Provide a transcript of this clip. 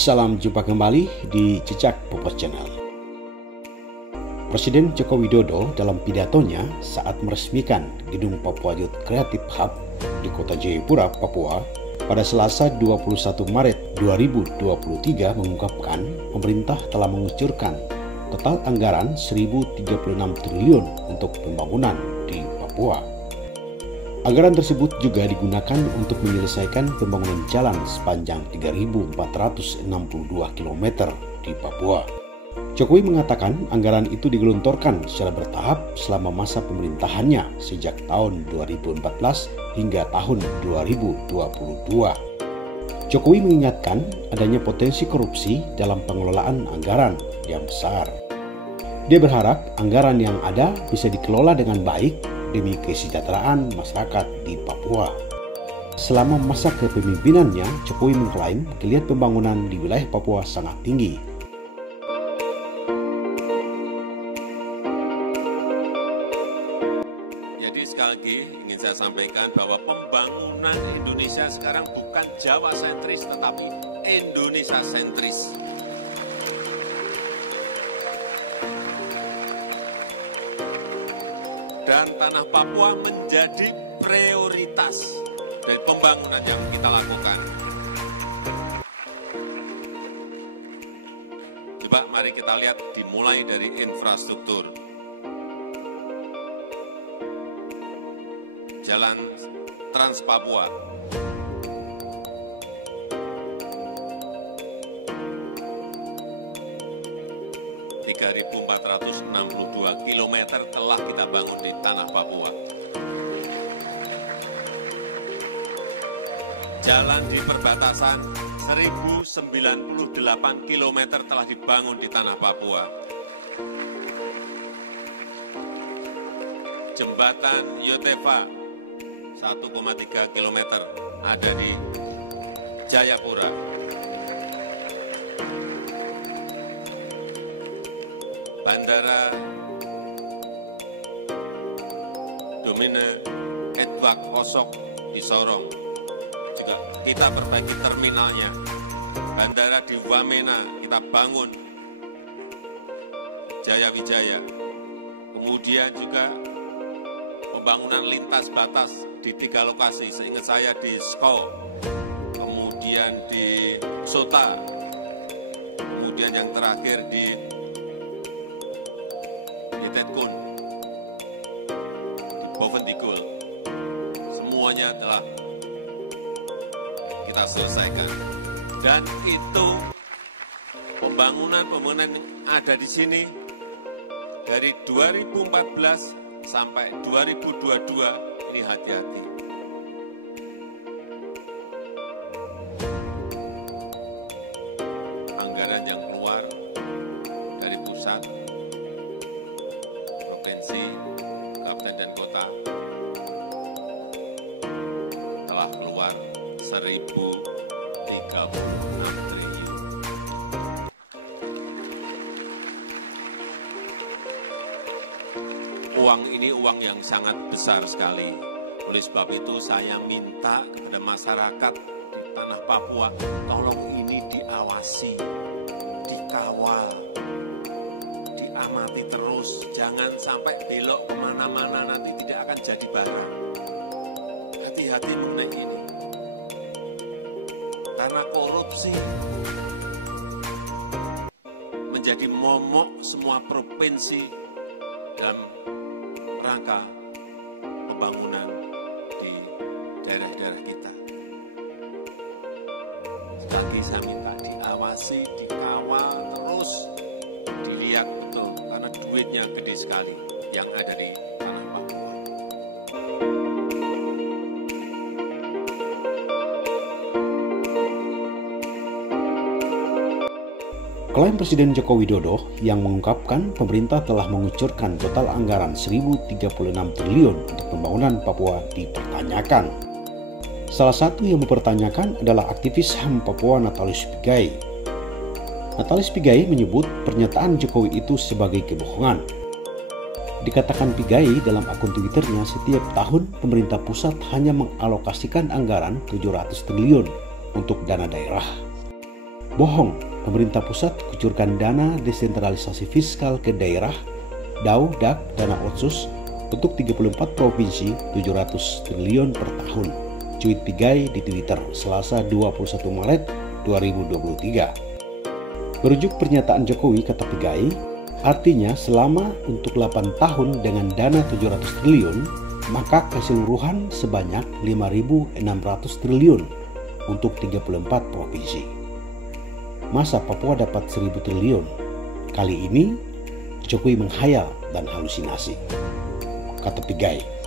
Salam jumpa kembali di Jejak Popos Channel. Presiden Joko Widodo dalam pidatonya saat meresmikan Gedung Papua Youth Creative Hub di Kota Jayapura, Papua pada Selasa 21 Maret 2023 mengungkapkan pemerintah telah mengucurkan total anggaran 1.036 triliun untuk pembangunan di Papua. Anggaran tersebut juga digunakan untuk menyelesaikan pembangunan jalan sepanjang 3.462 km di Papua. Jokowi mengatakan anggaran itu digelontorkan secara bertahap selama masa pemerintahannya sejak tahun 2014 hingga tahun 2022. Jokowi mengingatkan adanya potensi korupsi dalam pengelolaan anggaran yang besar. Dia berharap anggaran yang ada bisa dikelola dengan baik demi kesejahteraan masyarakat di Papua. Selama masa kepemimpinannya, Jokowi mengklaim geliat pembangunan di wilayah Papua sangat tinggi. Jadi sekali lagi ingin saya sampaikan bahwa pembangunan Indonesia sekarang bukan Jawa sentris tetapi Indonesia sentris. Dan tanah Papua menjadi prioritas dari pembangunan yang kita lakukan. Coba mari kita lihat dimulai dari infrastruktur. Jalan Trans Papua. km telah kita bangun di tanah Papua. Jalan di perbatasan 1.098 km telah dibangun di tanah Papua. Jembatan Yotefa 1,3 km ada di Jayapura. Bandara Domine Edward Osok di Sorong juga kita perbaiki terminalnya. Bandara di Wamena kita bangun Jaya Wijaya. Kemudian juga pembangunan lintas batas di 3 lokasi, seingat saya di Sko, kemudian di Sota, kemudian yang terakhir di Tetkun, di Bovendigul. Semuanya telah kita selesaikan. Dan itu pembangunan yang ada di sini dari 2014 sampai 2022 ini hati-hati. Anggaran yang keluar dari pusat, provinsi, kabupaten dan kota telah keluar 1.036 triliun. Uang ini uang yang sangat besar sekali. Oleh sebab itu saya minta kepada masyarakat di tanah Papua, tolong ini diawasi, dikawal, diamati terus. Jangan sampai belok kemana-mana, nanti tidak akan jadi barang. Hati-hati mengenai ini. Karena korupsi menjadi momok semua provinsi dalam rangka pembangunan di daerah-daerah kita. Sekali lagi saya minta diawasi, dikawal terus, dilihat betul, karena duitnya gede sekali yang ada di tanah Papua. Klaim Presiden Joko Widodo yang mengungkapkan pemerintah telah mengucurkan total anggaran 1.036 triliun untuk pembangunan Papua dipertanyakan. Salah satu yang mempertanyakan adalah aktivis HAM Papua Natalius Pigai. Natalius Pigai menyebut pernyataan Jokowi itu sebagai kebohongan. Dikatakan Pigai dalam akun Twitternya, setiap tahun pemerintah pusat hanya mengalokasikan anggaran 700 triliun untuk dana daerah. Bohong, pemerintah pusat kucurkan dana desentralisasi fiskal ke daerah, DAU, DAK, dana otsus untuk 34 provinsi 700 triliun per tahun. Cuit Pigai di Twitter Selasa 21 Maret 2023. Merujuk pernyataan Jokowi, kata Pigai, artinya selama untuk 8 tahun dengan dana 700 triliun, maka keseluruhan sebanyak 5.600 triliun untuk 34 provinsi. Masa Papua dapat 1.000 triliun? Kali ini Jokowi menghayal dan halusinasi, kata Pigai.